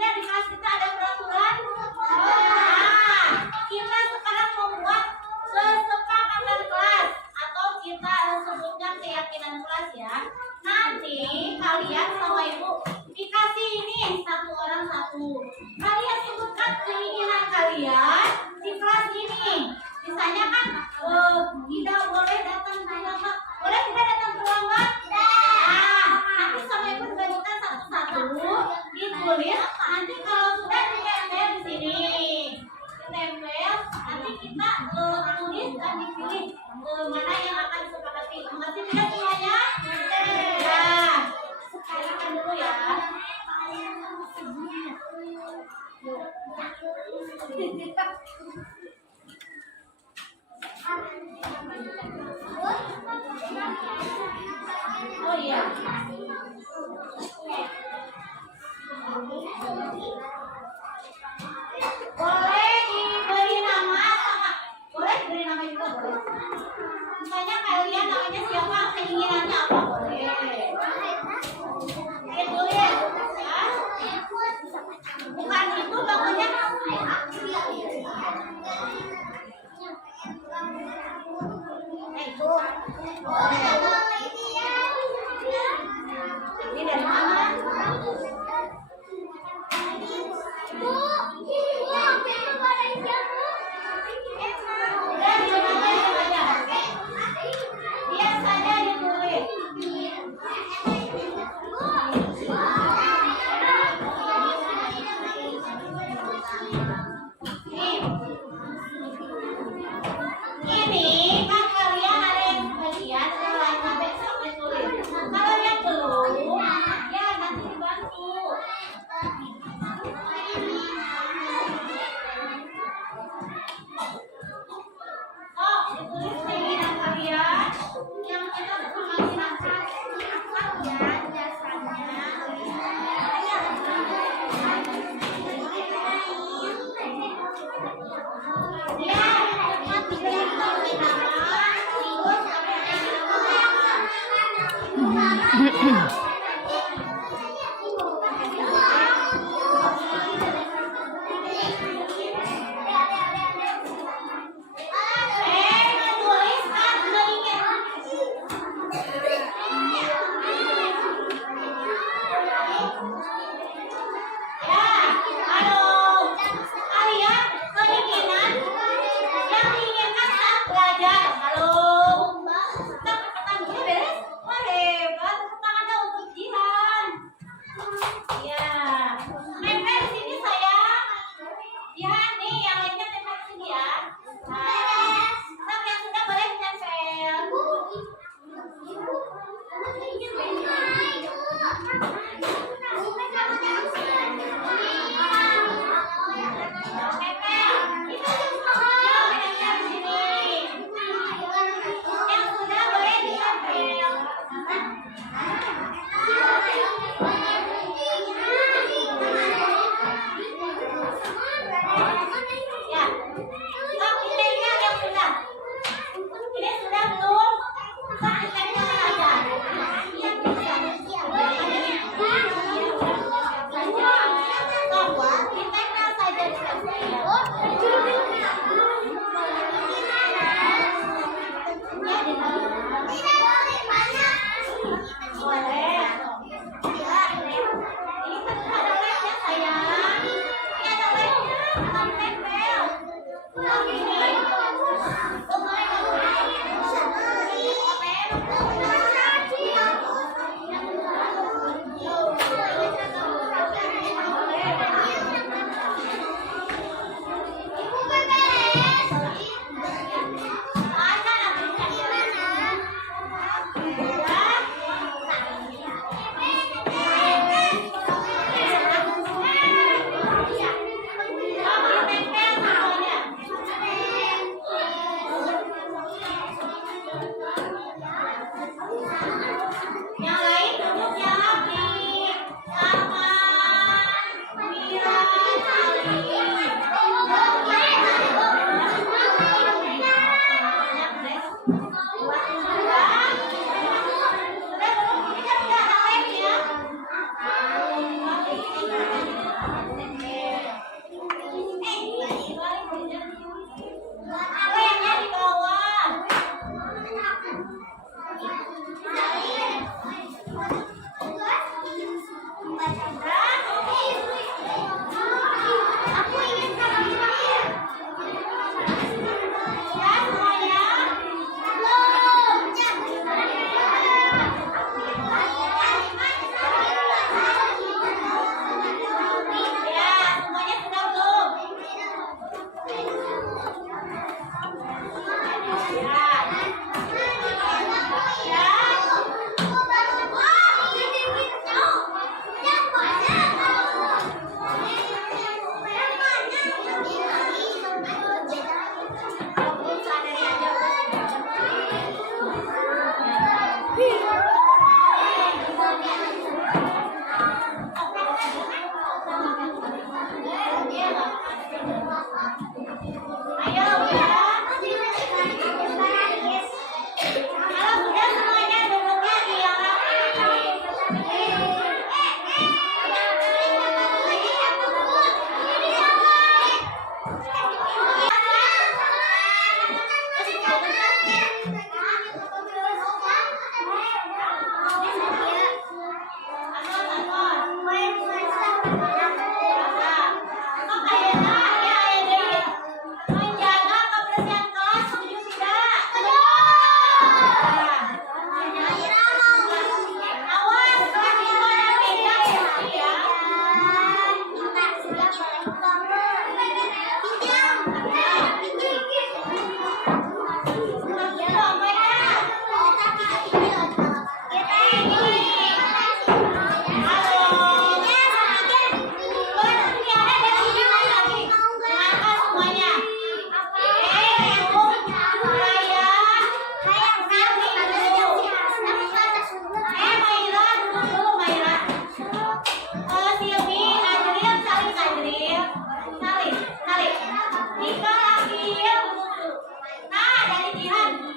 tidak di kelas kita ada peraturan? Nah, kita sekarang membuat kesepakatan kelas atau kita sebutkan keyakinan kelas ya. Nanti kalian sama ibu dikasih ini satu orang satu. Kalian sebutkan keinginan kalian di kelas ini. Misalnya kan tidak boleh datang terlambat. Boleh tidak datang terlambat? Nah, nanti sama ibu dibagikan satu-satu, ditulis. Nanti kalau sudah ditempel di sini, ditempel. Nanti kita tulis dan dipilih mana yang akan disepakati. Masih tidak semuanya? Ya, sekarang dulu ya. Oh iya. Boleh diberi nama sama, boleh diberi nama juga boleh. Misalnya kalian namanya siapa, keinginannya apa boleh. Ditulis ya. Bukan itu pokoknya. Itu. Ini dari mana?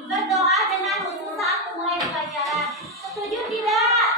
Berdoa dengan khusus saat mulai pelajaran. Setuju tidak?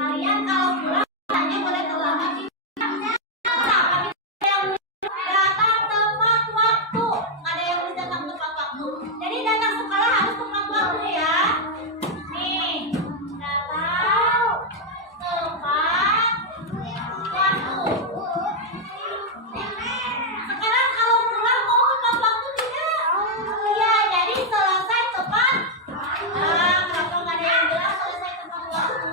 Kalian kalau pulang hanya boleh terlambat datang tepat waktu. Ada yang harus datang tepat waktu. Jadi datang sekolah harus tepat waktu ya. Nih, datang tepat waktu. Sekarang kalau pulang mau tepat waktu tidak? Iya, jadi selesai tepat. Kenapa nggak ada yang bilang selesai tepat waktu?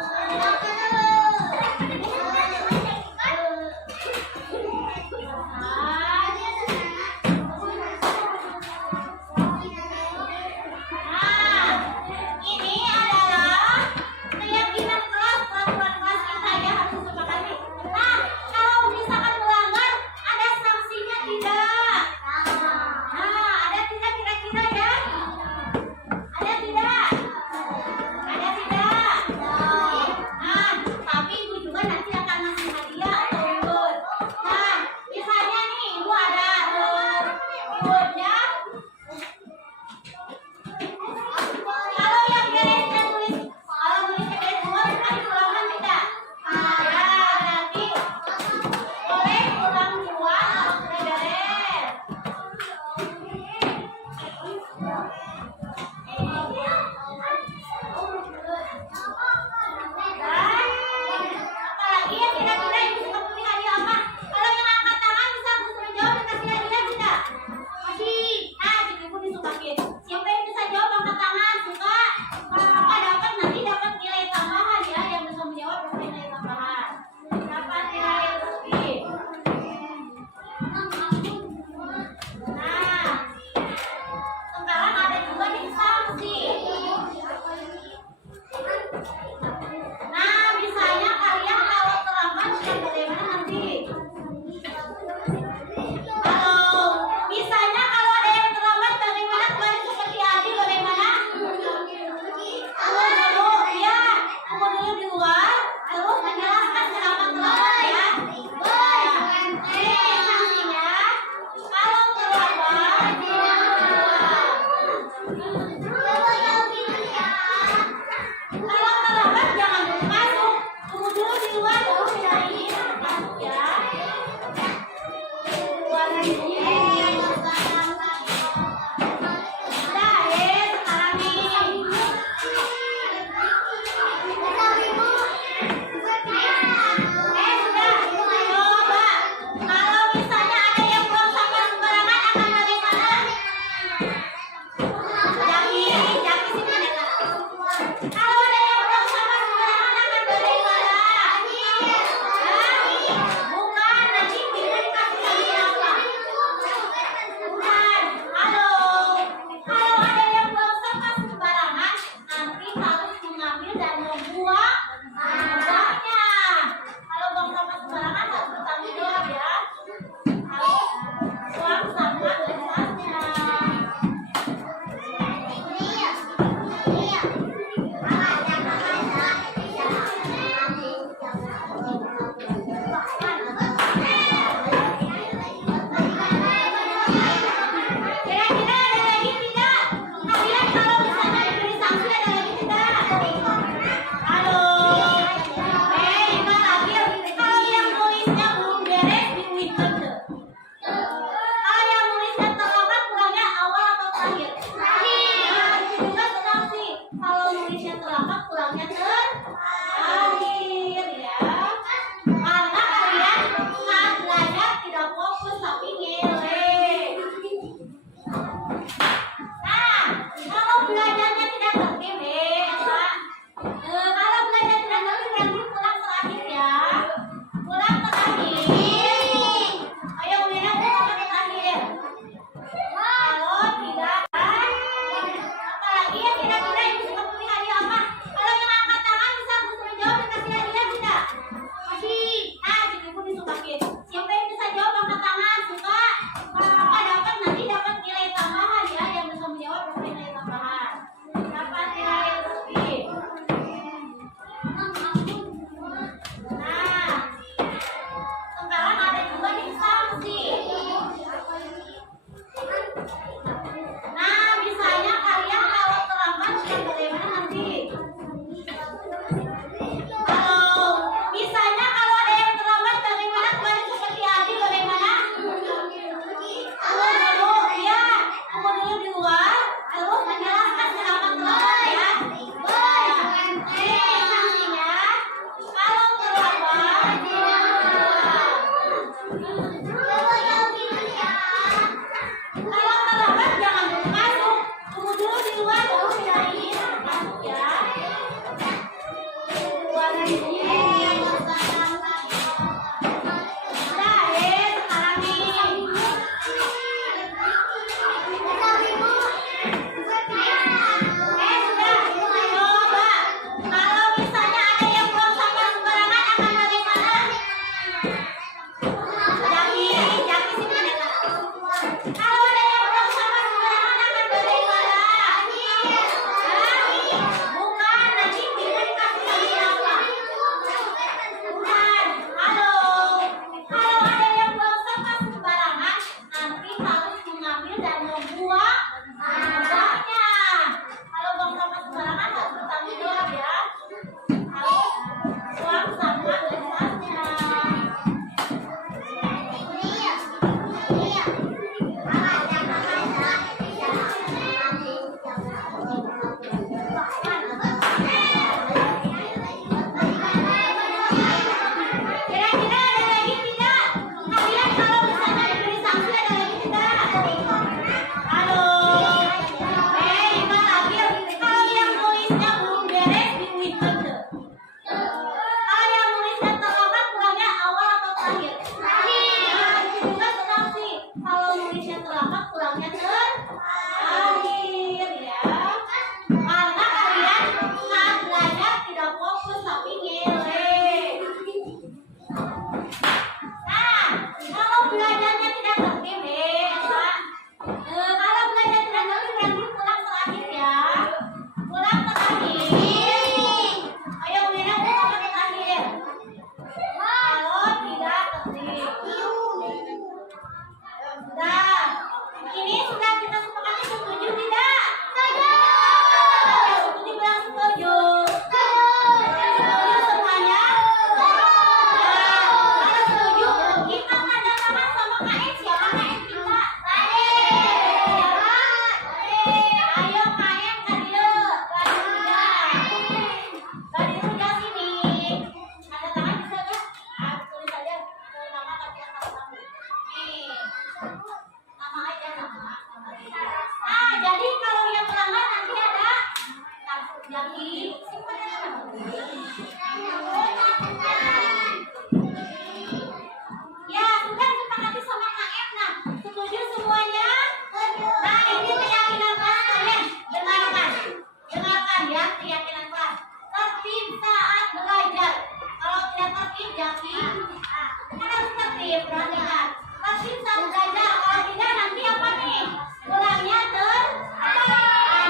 Jaki. Kan harus tertib, perhatikan. Pasti satu belajar, kalau tidak nanti apa nih? Pulangnya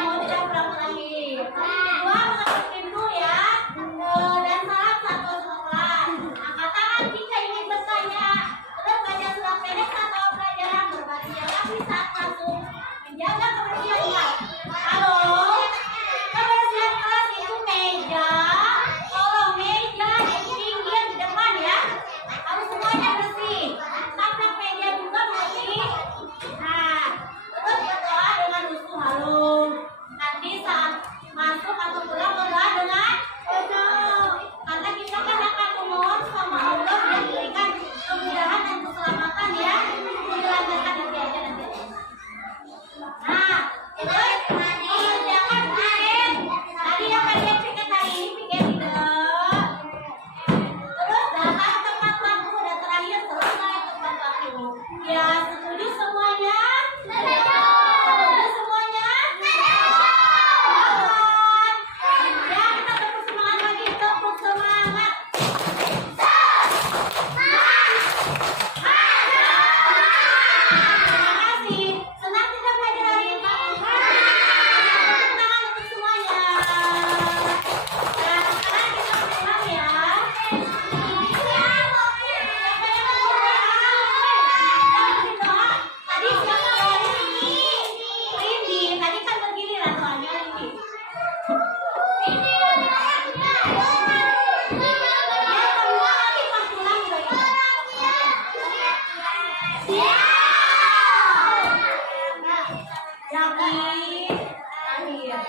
mau tidak pulang lagi. Dua, mengetuk pintu ya. Dan salam satu sekolah. Angkat tangan jika ingin bertanya. Terus baca surat pendek atau pelajaran berbagi jarak di saat masuk. Menjaga kebersihan kelas. Halo. Kebersihan kelas itu meja. Tolong meja di pinggir di depan ya. Harus semuanya bersih. Taplak meja juga bersih. Nah, terus berdoa dengan usul halus. Nanti saat masuk atau pulang berdoa dengan pojok. Karena kita kan akan memohon sama Allah dan diberikan kemudahan dan keselamatan ya. Dilanjutkan nanti aja nanti. Nah, terus jangan piket. Tadi yang kalian piket hari ini piket tidak. Terus datang tepat waktu dan terakhir selesai tepat waktu. Ya, setuju semuanya? Setuju semuanya? Ya, kita tepuk semangat lagi, tepuk semangat. Terima kasih. Senang tidak belajar hari ini? Tepuk tangan untuk semuanya. Nah, sekarang kita pulang ya. Siapa yang mau berdoa? Tadi siapa yang Rindi? Tadi kan bergiliran soalnya Rindi. Ya, semua nanti pas pulang juga ya. Siap. Yakin? Akhir.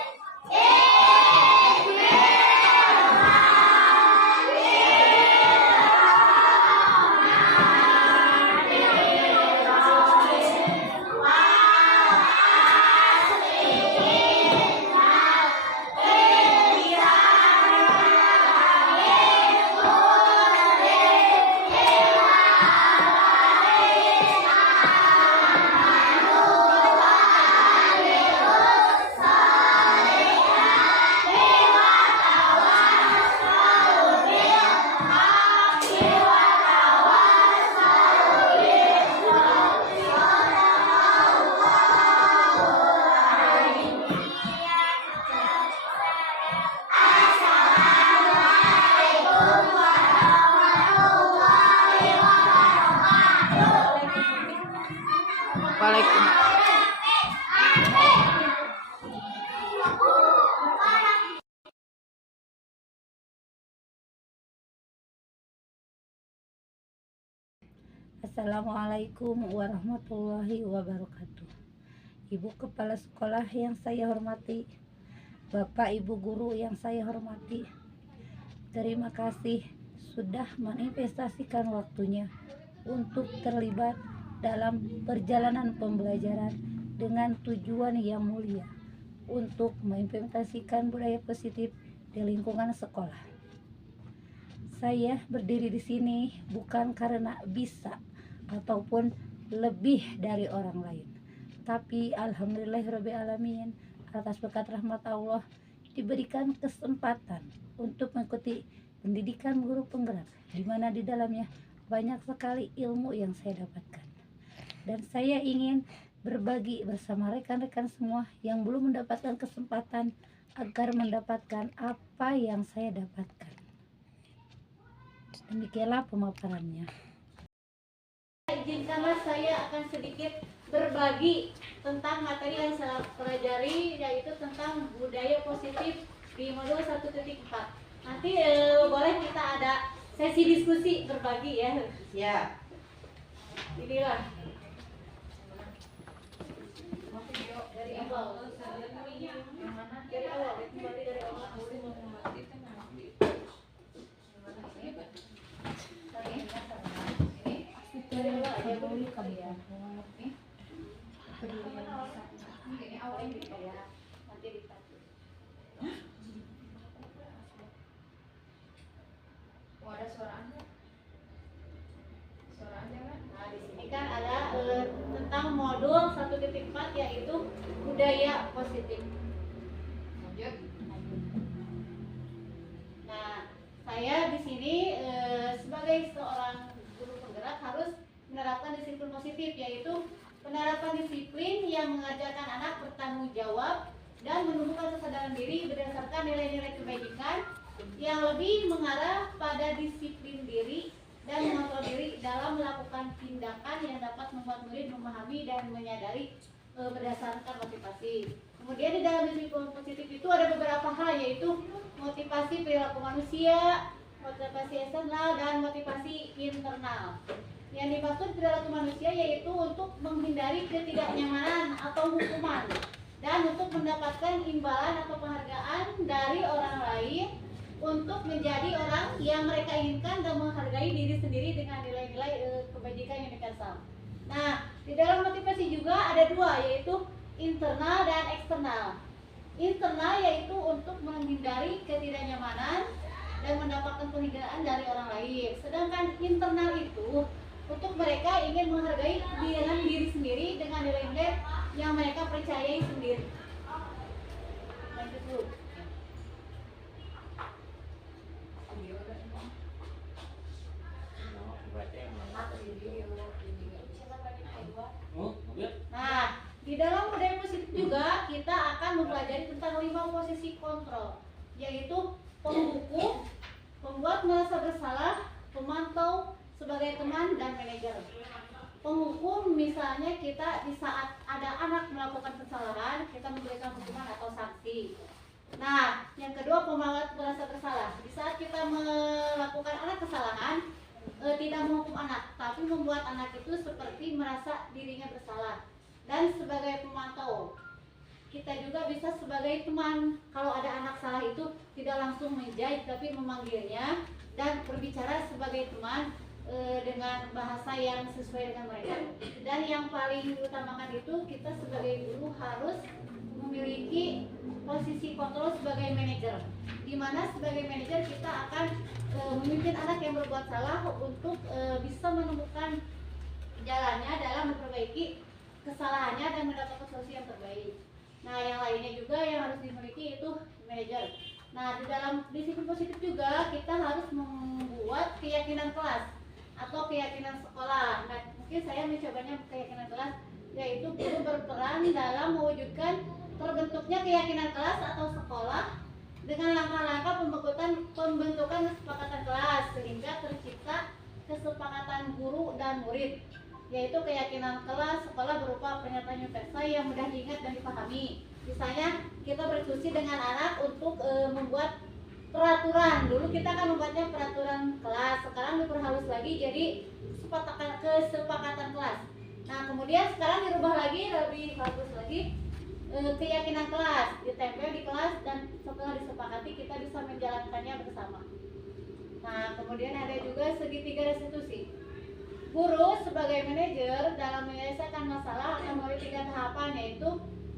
Assalamualaikum warahmatullahi wabarakatuh. Ibu Kepala Sekolah yang saya hormati, Bapak Ibu Guru yang saya hormati, terima kasih sudah menginvestasikan waktunya untuk terlibat dalam perjalanan pembelajaran dengan tujuan yang mulia untuk mengimplementasikan budaya positif di lingkungan sekolah. Saya berdiri di sini bukan karena bisa ataupun lebih dari orang lain, tapi alhamdulillahirrabbilalamin, atas berkat rahmat Allah diberikan kesempatan untuk mengikuti pendidikan guru penggerak, di mana di dalamnya banyak sekali ilmu yang saya dapatkan, dan saya ingin berbagi bersama rekan-rekan semua yang belum mendapatkan kesempatan agar mendapatkan apa yang saya dapatkan. Demikianlah pemaparannya. Izinkanlah saya akan sedikit berbagi tentang materi yang saya pelajari, yaitu tentang budaya positif di modul 1.4. Nanti boleh kita ada sesi diskusi berbagi ya. Ya. Inilah dari awal. Dari awal, kembali dari awal. Dari awal aja dulu kali ya. Ini awalnya gitu ya. Nanti dipakai. Mau ada suara Anda? Suara Anda kan? Nah, di sini kan ada tentang modul 1.4 yaitu budaya positif. Lanjut. Nah, saya di sini sebagai seorang guru penggerak harus menerapkan disiplin positif, yaitu penerapan disiplin yang mengajarkan anak bertanggung jawab dan menumbuhkan kesadaran diri berdasarkan nilai-nilai kebajikan yang lebih mengarah pada disiplin diri dan mengontrol diri dalam melakukan tindakan yang dapat membuat murid memahami dan menyadari berdasarkan motivasi. Kemudian di dalam disiplin positif itu ada beberapa hal, yaitu motivasi perilaku manusia, motivasi eksternal, dan motivasi internal. Yang dimaksud perilaku manusia yaitu untuk menghindari ketidaknyamanan atau hukuman dan untuk mendapatkan imbalan atau penghargaan dari orang lain, untuk menjadi orang yang mereka inginkan dan menghargai diri sendiri dengan nilai-nilai kebajikan yang universal. Nah, di dalam motivasi juga ada dua, yaitu internal dan eksternal. Internal yaitu untuk menghindari ketidaknyamanan dan mendapatkan penghargaan dari orang lain. Sedangkan internal itu untuk mereka ingin menghargai dengan diri sendiri dengan nilai-nilai yang mereka percayai sendiri. Lanjut dulu. Nah, di dalam budaya positif juga kita akan mempelajari tentang 5 posisi kontrol, yaitu penghukum, pembuat merasa bersalah, pemantau sebagai teman, dan manajer. Penghukum misalnya kita di saat ada anak melakukan kesalahan, kita memberikan hukuman atau sanksi. Nah, yang kedua pembuat merasa bersalah. Di saat kita melakukan anak kesalahan, tidak menghukum anak, tapi membuat anak itu seperti merasa dirinya bersalah. Dan sebagai pemantau, kita juga bisa sebagai teman. Kalau ada anak salah itu tidak langsung menjudge, tapi memanggilnya dan berbicara sebagai teman dengan bahasa yang sesuai dengan mereka. Dan yang paling diutamakan itu kita sebagai guru harus memiliki posisi kontrol sebagai manajer, di mana sebagai manajer kita akan memimpin anak yang berbuat salah untuk bisa menemukan jalannya dalam memperbaiki kesalahannya dan mendapatkan solusi yang terbaik. Nah, yang lainnya juga yang harus dimiliki itu manajer. Nah, di dalam disiplin positif juga kita harus membuat keyakinan kelas atau keyakinan sekolah. Nah, mungkin saya mencobanya keyakinan kelas, yaitu guru berperan dalam mewujudkan terbentuknya keyakinan kelas atau sekolah dengan langkah-langkah pembentukan kesepakatan kelas sehingga tercipta kesepakatan guru dan murid, yaitu keyakinan kelas sekolah berupa pernyataan universal yang mudah diingat dan dipahami. Misalnya kita berdiskusi dengan anak untuk membuat peraturan. Dulu kita kan membuatnya peraturan kelas, sekarang diperhalus lagi jadi kesepakatan kelas. Nah, kemudian sekarang dirubah lagi, lebih bagus lagi, keyakinan kelas ditempel di kelas, dan setelah disepakati kita bisa menjalankannya bersama. Nah, kemudian ada juga segitiga restitusi. Guru sebagai manajer dalam menyelesaikan masalah akan melalui 3 tahapan, yaitu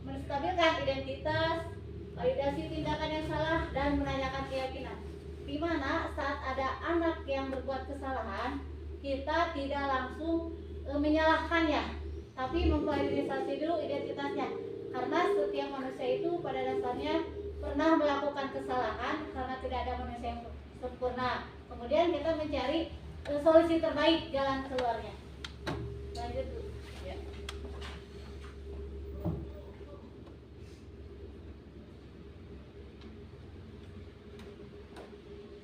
menstabilkan identitas, validasi tindakan yang salah, dan menanyakan keyakinan. Di mana saat ada anak yang berbuat kesalahan, kita tidak langsung menyalahkannya, tapi memvalidasi dulu identitasnya. Karena setiap manusia itu pada dasarnya pernah melakukan kesalahan, karena tidak ada manusia yang sempurna. Kemudian kita mencari solusi terbaik, jalan keluarnya. Lanjut dulu. Ya.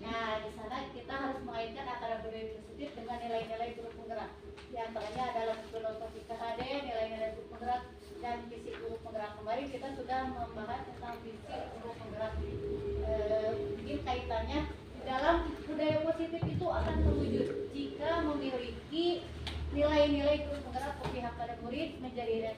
Nah, di sana kita harus mengaitkan antara budaya positif dengan nilai-nilai guru penggerak. Di antaranya adalah filosofi KHD, nilai-nilai guru penggerak, dan visi guru penggerak. Kemarin kita sudah membahas tentang visi guru penggerak. Mungkin kaitannya dalam budaya positif itu akan terwujud jika memiliki nilai-nilai guru penggerak berpihak pada murid, menjadi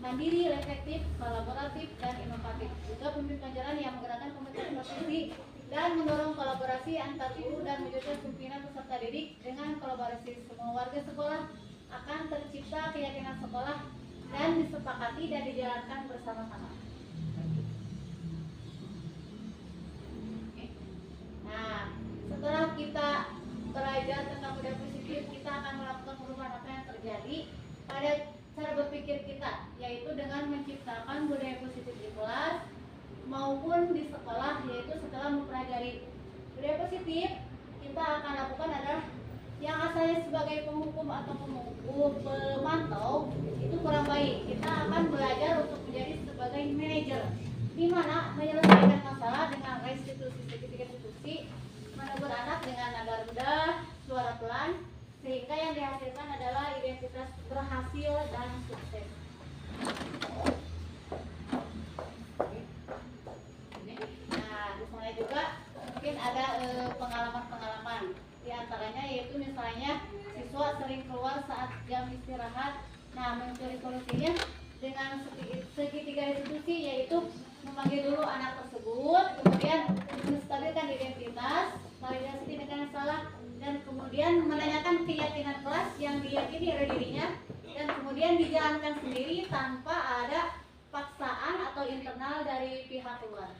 mandiri, efektif, kolaboratif, dan inovatif. Juga pemimpin pelajaran yang menggerakkan kompetensi profesi dan mendorong kolaborasi antar guru dan mewujudkan pimpinan peserta didik. Dengan kolaborasi semua warga sekolah akan tercipta keyakinan sekolah dan disepakati dan dijalankan bersama-sama. Nah, setelah kita belajar tentang budaya positif, kita akan melakukan perubahan apa yang terjadi pada cara berpikir kita, yaitu dengan menciptakan budaya positif di kelas maupun di sekolah, yaitu setelah mempelajari budaya positif, kita akan lakukan adalah yang asalnya sebagai penghukum atau pemantau itu kurang baik. Kita akan belajar untuk menjadi sebagai manajer, di mana menyelesaikan masalah dengan restitusi segitiga restitusi, menegur anak dengan nada rendah, suara pelan, sehingga yang dihasilkan adalah identitas berhasil dan sukses. Nah, di sana juga mungkin ada pengalaman-pengalaman. Di antaranya yaitu misalnya siswa sering keluar saat jam istirahat. Nah, mencari solusinya dengan segitiga restitusi, yaitu memanggil dulu anak tersebut, kemudian menstabilkan identitas, validasi tindakan yang salah, dan kemudian menanyakan keyakinan kelas yang diyakini oleh dirinya, dan kemudian dijalankan sendiri tanpa ada paksaan atau internal dari pihak luar.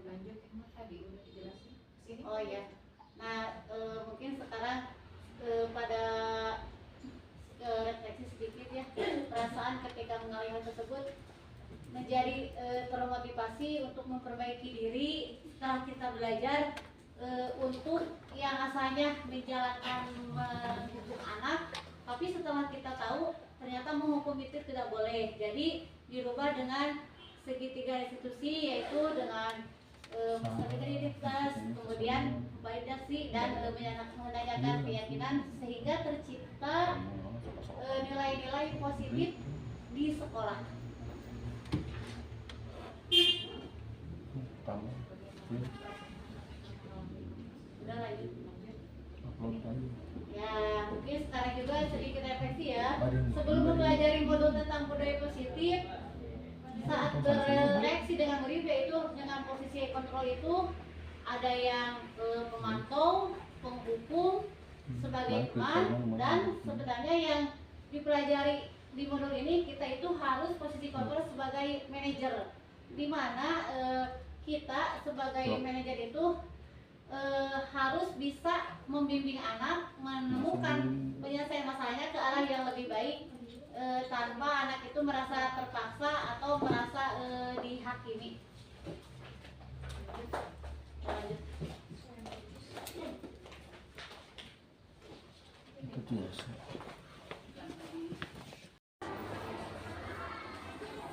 Lanjut emang tadi udah dijelasin sini. Oh iya. Nah, mungkin sekarang pada refleksi sedikit ya, perasaan ketika mengalami hal tersebut menjadi termotivasi untuk memperbaiki diri setelah kita belajar untuk yang asalnya menjalankan menghukum anak, tapi setelah kita tahu ternyata menghukum itu tidak boleh. Jadi dirubah dengan segitiga restitusi, yaitu dengan identitas, kemudian validasi dan menanyakan keyakinan, sehingga tercipta nilai-nilai positif di sekolah. Udah lanjut. Ya, mungkin sekarang juga sedikit refleksi ya. Sebelum mempelajari modul tentang budaya positif, saat berreaksi dengan murid, yaitu dengan posisi kontrol itu ada yang pemantau, penghukum, sebagai teman, dan sebenarnya yang dipelajari di modul ini kita itu harus posisi kontrol sebagai manajer, di mana kita sebagai manajer itu harus bisa membimbing anak menemukan penyelesaian masalahnya ke arah yang lebih baik, tanpa anak itu merasa terpaksa atau merasa dihakimi. Lanjut.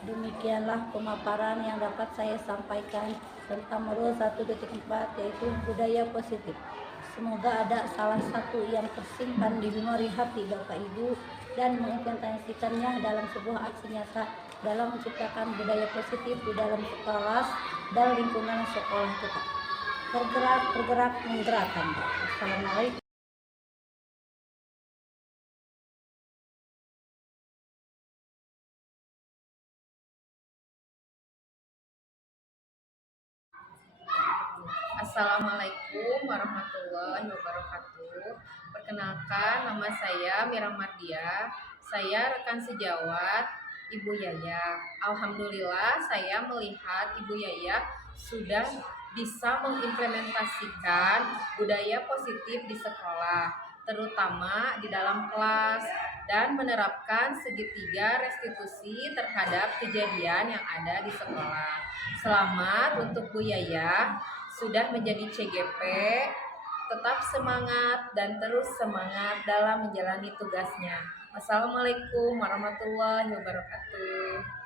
Demikianlah pemaparan yang dapat saya sampaikan tentang modul 1.4, yaitu budaya positif. Semoga ada salah satu yang tersimpan di memori hati Bapak Ibu dan mengimplementasikannya dalam sebuah aksi nyata dalam menciptakan budaya positif di dalam kelas dan lingkungan sekolah kita. Bergerak, menggerakkan. Assalamualaikum. Assalamualaikum warahmatullahi wabarakatuh. Perkenalkan, nama saya Mira Mardia. Saya rekan sejawat Ibu Yaya. Alhamdulillah saya melihat Ibu Yaya sudah bisa mengimplementasikan budaya positif di sekolah, terutama di dalam kelas, dan menerapkan segitiga restitusi terhadap kejadian yang ada di sekolah. Selamat untuk Bu Yaya sudah menjadi CGP. Tetap semangat dan terus semangat dalam menjalani tugasnya. Wassalamualaikum warahmatullahi wabarakatuh.